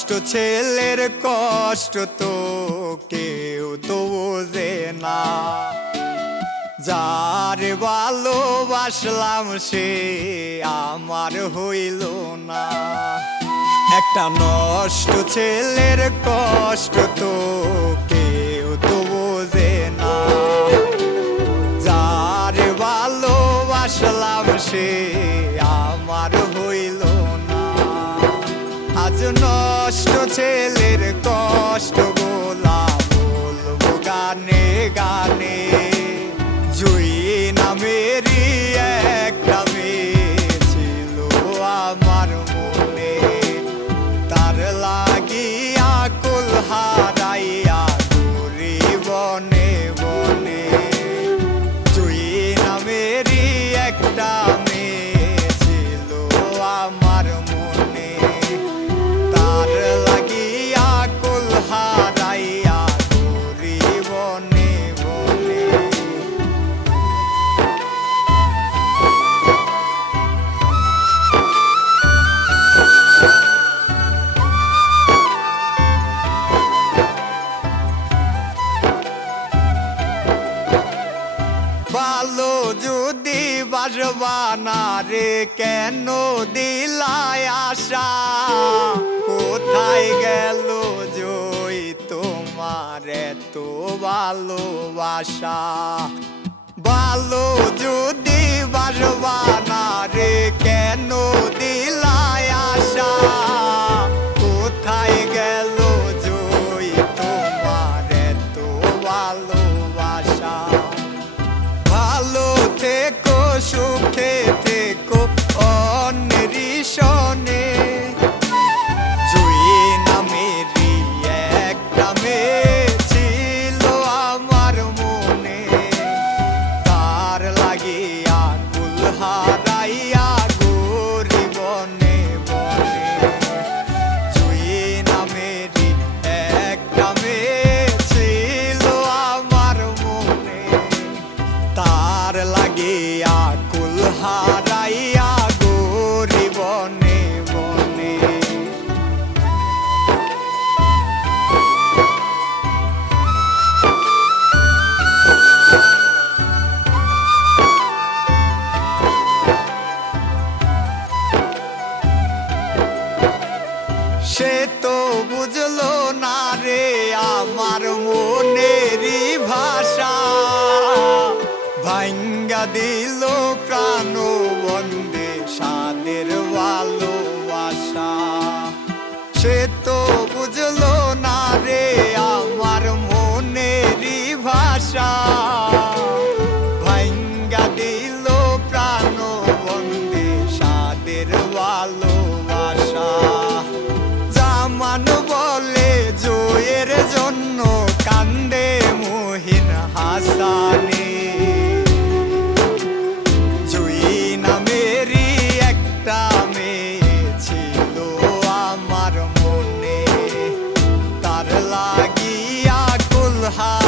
নষ্ট ছেলের কষ্ট তো কেউ তো বোঝে না। যার ভালোবাসলাম সে আমার হইল না। একটা নষ্ট ছেলের কষ্ট তো কেউ তো বোঝে না। যার ভালোবাসলাম সে আমার হইল না। আজ নষ্ট ছেলের কষ্ট গোলা বলব গানে গানে। জুই নামেরই একটা মেয়ে ছিল আমার মনে। তার লাগিয়া কুল হারাইয়া বনে বনে। তুই নামেরই একটা বাসবানা রে কেন দিলায় আশা? কোথায় গেল জয় তোমার এত ভালোবাসা? ভালো যদি পারবানা রে কেন দিলায় সুখে থেকো অন্যের সনে জুই নামেরই একটা মেয়ে ছিল আমার মনে। তার লাগিয়া কুল হারাইয়া সে তো বুঝলো না রে আমার মনেরই ভাষা। ভাঙ্গা দিল প্রাণ বন্দে সাদের ভালোবাসা। সে তো বুঝলো না রে আমার মনেরই ভাষা। ভাঙ্গা দিল high.